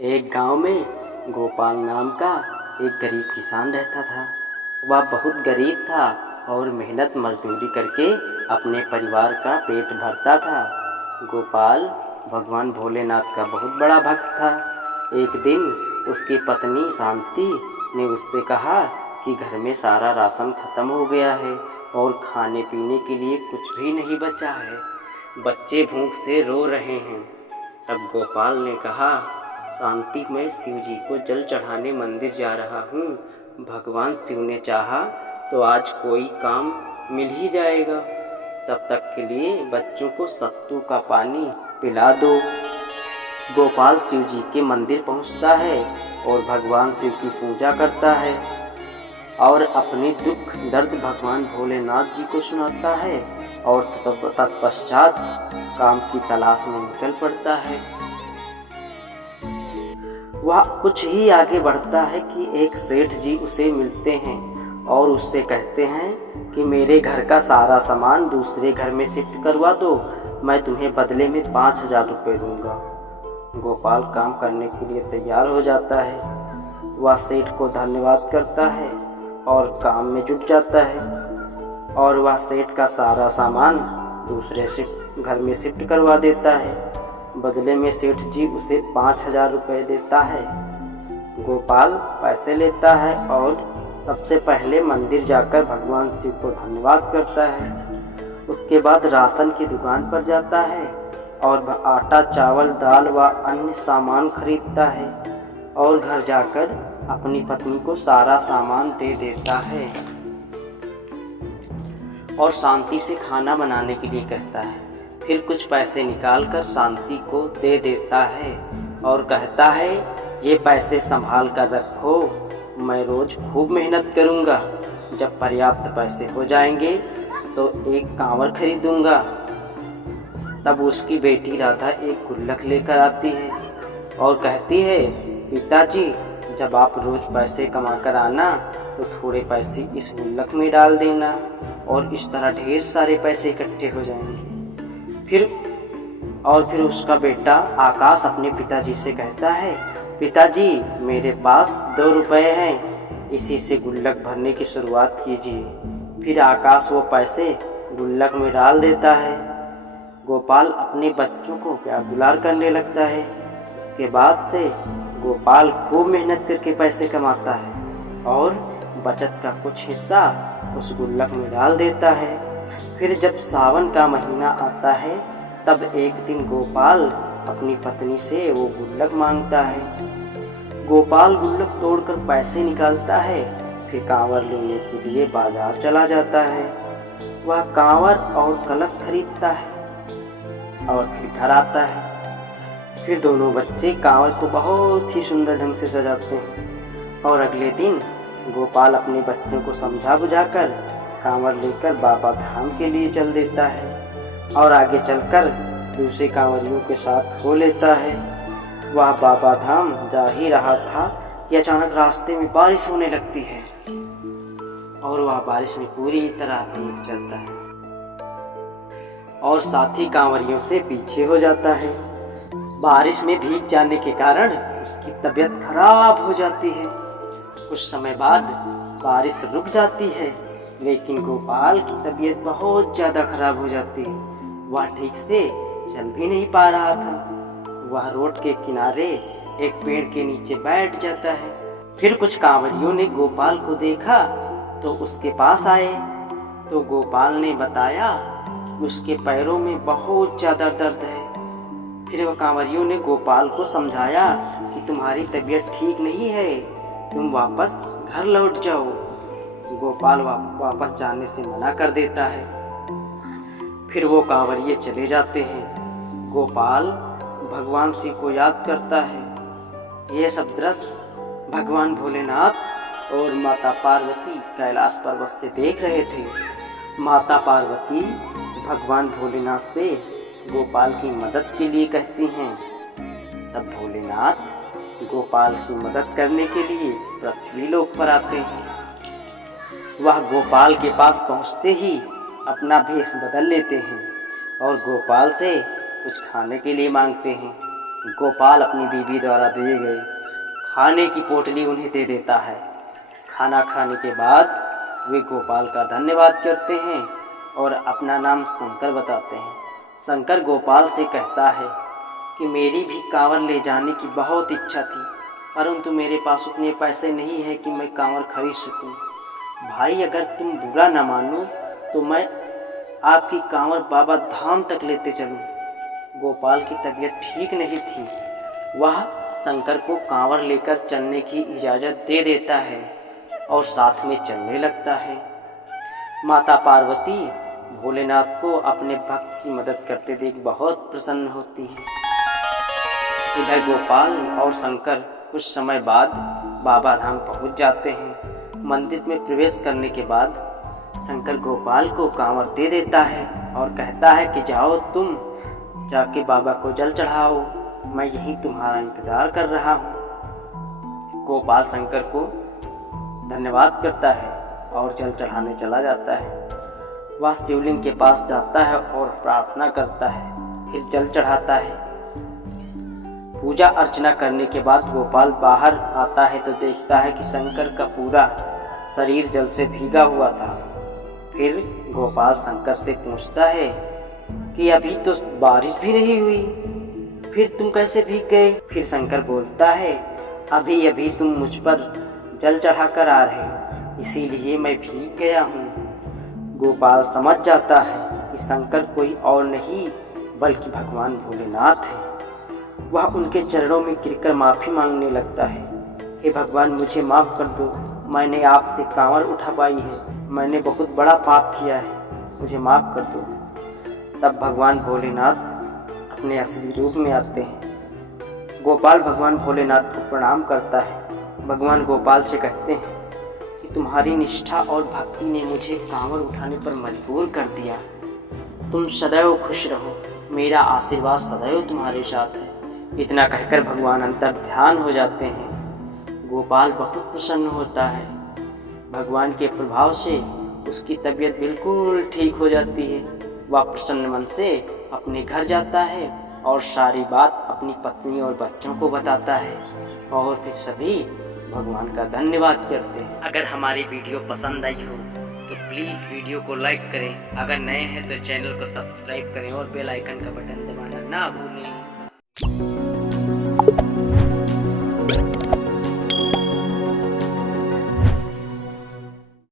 एक गांव में गोपाल नाम का एक गरीब किसान रहता था। वह बहुत गरीब था और मेहनत मजदूरी करके अपने परिवार का पेट भरता था। गोपाल भगवान भोलेनाथ का बहुत बड़ा भक्त था। एक दिन उसकी पत्नी शांति ने उससे कहा कि घर में सारा राशन खत्म हो गया है और खाने पीने के लिए कुछ भी नहीं बचा है। बच्चे भूख से रो रहे हैं। तब गोपाल ने कहा, शांति, मैं शिव जी को जल चढ़ाने मंदिर जा रहा हूँ। भगवान शिव ने चाहा तो आज कोई काम मिल ही जाएगा। तब तक के लिए बच्चों को सत्तू का पानी पिला दो। गोपाल शिव जी के मंदिर पहुँचता है और भगवान शिव की पूजा करता है और अपने दुख दर्द भगवान भोलेनाथ जी को सुनाता है और तत्पश्चात काम की तलाश में निकल पड़ता है। वह कुछ ही आगे बढ़ता है कि एक सेठ जी उसे मिलते हैं और उससे कहते हैं कि मेरे घर का सारा सामान दूसरे घर में शिफ्ट करवा दो, मैं तुम्हें बदले में 5,000 रुपये दूंगा। गोपाल काम करने के लिए तैयार हो जाता है। वह सेठ को धन्यवाद करता है और काम में जुट जाता है और वह सेठ का सारा सामान दूसरे घर में शिफ्ट करवा देता है। बदले में सेठ जी उसे 5,000 रुपये देता है। गोपाल पैसे लेता है और सबसे पहले मंदिर जाकर भगवान शिव को धन्यवाद करता है। उसके बाद राशन की दुकान पर जाता है और आटा, चावल, दाल व अन्य सामान खरीदता है और घर जाकर अपनी पत्नी को सारा सामान दे देता है और शांति से खाना बनाने के लिए कहता है। फिर कुछ पैसे निकालकर शांति को दे देता है और कहता है, ये पैसे संभाल कर रखो, मैं रोज खूब मेहनत करूँगा। जब पर्याप्त पैसे हो जाएंगे तो एक कांवर खरीदूँगा। तब उसकी बेटी राधा एक गुल्लक लेकर आती है और कहती है, पिताजी, जब आप रोज पैसे कमा कर आना तो थोड़े पैसे इस गुल्लक में डाल देना और इस तरह ढेर सारे पैसे इकट्ठे हो जाएंगे। फिर उसका बेटा आकाश अपने पिताजी से कहता है, पिताजी, मेरे पास 2 रुपये हैं, इसी से गुल्लक भरने की शुरुआत कीजिए। फिर आकाश वो पैसे गुल्लक में डाल देता है। गोपाल अपने बच्चों को प्यार दुलार करने लगता है। उसके बाद से गोपाल खूब मेहनत करके पैसे कमाता है और बचत का कुछ हिस्सा उस गुल्लक में डाल देता है। फिर जब सावन का महीना आता है तब एक दिन गोपाल अपनी पत्नी से वो गुल्लक मांगता है। गोपाल गुल्लक तोड़कर पैसे निकालता है। फिर कांवर लेने के लिए बाजार चला जाता है। वह कांवर और कलश खरीदता है और फिर घर आता है। फिर दोनों बच्चे कांवर को बहुत ही सुंदर ढंग से सजाते हैं और अगले दिन गोपाल अपने बच्चों को समझा बुझाकर कांवर लेकर बाबा धाम के लिए चल देता है और आगे चलकर दूसरे कांवरियों के साथ हो लेता है। वह बाबा धाम जा ही रहा था कि अचानक रास्ते में बारिश होने लगती है और वह बारिश में पूरी तरह भीग जाता है और साथी कांवरियों से पीछे हो जाता है। बारिश में भीग जाने के कारण उसकी तबीयत खराब हो जाती है। कुछ समय बाद बारिश रुक जाती है, लेकिन गोपाल की तबीयत बहुत ज़्यादा खराब हो जाती है। वह ठीक से चल भी नहीं पा रहा था। वह रोड के किनारे एक पेड़ के नीचे बैठ जाता है। फिर कुछ कांवरियों ने गोपाल को देखा तो उसके पास आए तो गोपाल ने बताया कि उसके पैरों में बहुत ज़्यादा दर्द है। फिर वह कांवरियों ने गोपाल को समझाया कि तुम्हारी तबीयत ठीक नहीं है, तुम वापस घर लौट जाओ। गोपाल वापस जाने से मना कर देता है। फिर वो कांवरिये चले जाते हैं। गोपाल भगवान शिव को याद करता है। यह सब दृश्य भगवान भोलेनाथ और माता पार्वती कैलाश पर्वत से देख रहे थे। माता पार्वती भगवान भोलेनाथ से गोपाल की मदद के लिए कहती हैं। तब भोलेनाथ गोपाल की मदद करने के लिए पृथ्वी लोक पर आते हैं। वह गोपाल के पास पहुंचते ही अपना भेष बदल लेते हैं और गोपाल से कुछ खाने के लिए मांगते हैं। गोपाल अपनी बीवी द्वारा दिए गए खाने की पोटली उन्हें दे देता है। खाना खाने के बाद वे गोपाल का धन्यवाद करते हैं और अपना नाम शंकर बताते हैं। शंकर गोपाल से कहता है कि मेरी भी कांवर ले जाने की बहुत इच्छा थी, परंतु मेरे पास उतने पैसे नहीं है कि मैं कांवर खरीद सकूं। भाई, अगर तुम बुरा न मानो तो मैं आपकी कांवर बाबा धाम तक लेते चलूं। गोपाल की तबीयत ठीक नहीं थी। वह शंकर को कांवर लेकर चलने की इजाज़त दे देता है और साथ में चलने लगता है। माता पार्वती भोलेनाथ को अपने भक्त की मदद करते देख बहुत प्रसन्न होती हैं। इधर गोपाल और शंकर कुछ समय बाद बाबा धाम पहुंच जाते हैं। मंदिर में प्रवेश करने के बाद शंकर गोपाल को कांवर दे देता है और कहता है कि जाओ, तुम जाके बाबा को जल चढ़ाओ, मैं यहीं तुम्हारा इंतज़ार कर रहा हूँ। गोपाल शंकर को धन्यवाद करता है और जल चढ़ाने चला जाता है। वह शिवलिंग के पास जाता है और प्रार्थना करता है, फिर जल चढ़ाता है। पूजा अर्चना करने के बाद गोपाल बाहर आता है तो देखता है कि शंकर का पूरा शरीर जल से भीगा हुआ था। फिर गोपाल शंकर से पूछता है कि अभी तो बारिश भी नहीं हुई, फिर तुम कैसे भीग गए? फिर शंकर बोलता है, अभी अभी तुम मुझ पर जल चढ़ाकर आ रहे, इसीलिए मैं भीग गया हूँ। गोपाल समझ जाता है कि शंकर कोई और नहीं बल्कि भगवान भोलेनाथ है। वह उनके चरणों में गिरकर माफ़ी मांगने लगता है, हे भगवान, मुझे माफ़ कर दो, मैंने आपसे कांवर उठा पाई है, मैंने बहुत बड़ा पाप किया है, मुझे माफ़ कर दो। तब भगवान भोलेनाथ अपने असली रूप में आते हैं। गोपाल भगवान भोलेनाथ को प्रणाम करता है। भगवान गोपाल से कहते हैं कि तुम्हारी निष्ठा और भक्ति ने मुझे कांवर उठाने पर मजबूर कर दिया। तुम सदैव खुश रहो, मेरा आशीर्वाद सदैव तुम्हारे साथ है। इतना कहकर भगवान अंतर ध्यान हो जाते हैं। गोपाल बहुत प्रसन्न होता है। भगवान के प्रभाव से उसकी तबीयत बिल्कुल ठीक हो जाती है। वह प्रसन्न मन से अपने घर जाता है और सारी बात अपनी पत्नी और बच्चों को बताता है और फिर सभी भगवान का धन्यवाद करते हैं। अगर हमारी वीडियो पसंद आई हो तो प्लीज़ वीडियो को लाइक करें। अगर नए हैं तो चैनल को सब्सक्राइब करें और बेल आइकन का बटन दबाना ना भूलें।